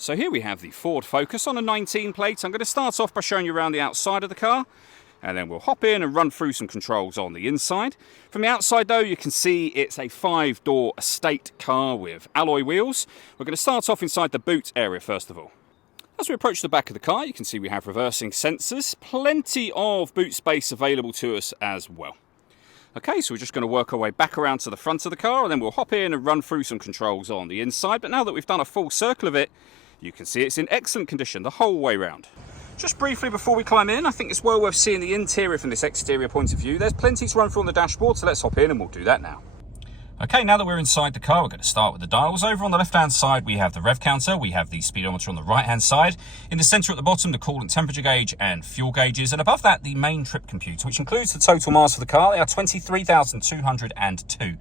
So here we have the Ford Focus on a 19 plate. I'm going to start off by showing you around the outside of the car, and then we'll hop in and run through some controls on the inside. From the outside though, you can see it's a 5-door estate car with alloy wheels. We're going to start off inside the boot area first of all. As we approach the back of the car, you can see we have reversing sensors, plenty of boot space available to us as well. Okay, so we're just going to work our way back around to the front of the car, and then we'll hop in and run through some controls on the inside. But now that we've done a full circle of it, you can see it's in excellent condition the whole way round. Just briefly before we climb in, I think it's well worth seeing the interior from this exterior point of view. There's plenty to run through on the dashboard, so let's hop in and we'll do that now. Okay, now that we're inside the car, we're going to start with the dials. Over on the left-hand side, we have the rev counter. We have the speedometer on the right-hand side. In the centre at the bottom, the coolant temperature gauge and fuel gauges. And above that, the main trip computer, which includes the total miles for the car. They are 23,202.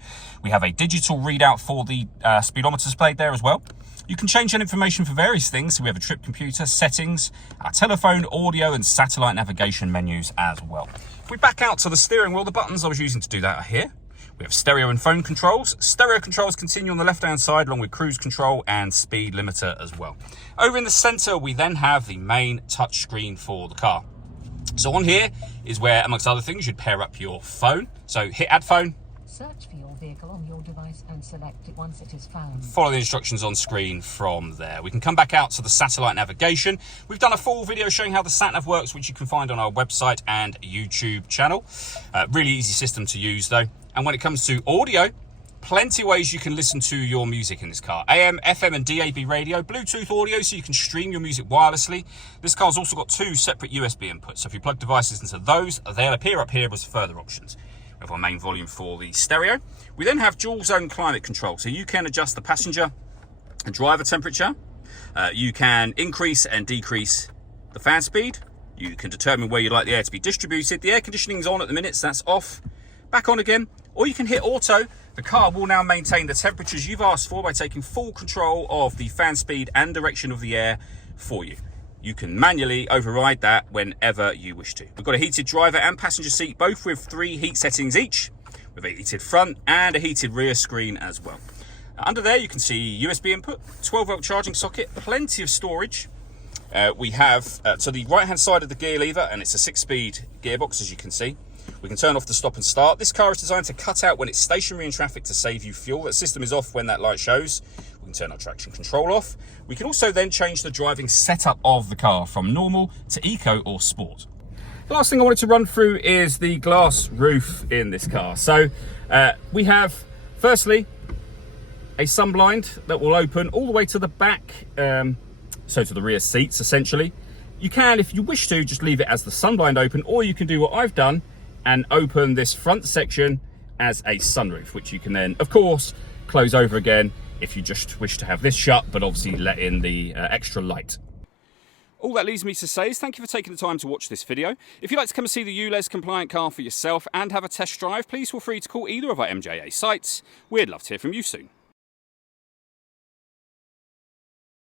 We have a digital readout for the speedometer displayed there as well. You can change that information for various things. So we have a trip computer, settings, our telephone, audio, and satellite navigation menus as well. If we back out to the steering wheel, the buttons I was using to do that are here. We have stereo and phone controls. Stereo controls continue on the left-hand side, along with cruise control and speed limiter as well. Over in the centre, we then have the main touch screen for the car. So on here is where, amongst other things, you'd pair up your phone. So hit add phone. Search for your vehicle on your device and select it once it is found. Follow the instructions on screen from there. We can come back out to the satellite navigation. We've done a full video showing how the sat-nav works, which you can find on our website and YouTube channel. Really easy system to use though. And when it comes to audio, plenty of ways you can listen to your music in this car. AM, FM and DAB radio, Bluetooth audio so you can stream your music wirelessly. This car's also got 2 separate USB inputs. So if you plug devices into those, they'll appear up here as further options. We have our main volume for the stereo. We then have dual zone climate control. So you can adjust the passenger and driver temperature. You can increase and decrease the fan speed. You can determine where you'd like the air to be distributed. The air conditioning is on at the minute, so that's off. Back on again, or you can hit auto. The car will now maintain the temperatures you've asked for by taking full control of the fan speed and direction of the air for you. You can manually override that whenever you wish to. We've got a heated driver and passenger seat, both with 3 heat settings each, with a heated front and a heated rear screen as well. Under there you can see USB input, 12-volt charging socket, plenty of storage. We have to the right-hand side of the gear lever, and it's a 6-speed gearbox, as you can see. We can turn off the stop and start. This car is designed to cut out when it's stationary in traffic to save you fuel. That system is off when that light shows. We can turn our traction control off. We can also then change the driving setup of the car from normal to eco or sport. The last thing I wanted to run through is the glass roof in this car. So we have, firstly, a sunblind that will open all the way to the back, so to the rear seats essentially. You can, if you wish to, just leave it as the sunblind open, or you can do what I've done and open this front section as a sunroof, which you can then, of course, close over again if you just wish to have this shut, but obviously let in the extra light. All that leaves me to say is thank you for taking the time to watch this video. If you'd like to come and see the ULEZ compliant car for yourself and have a test drive, please feel free to call either of our MJA sites. We'd love to hear from you soon.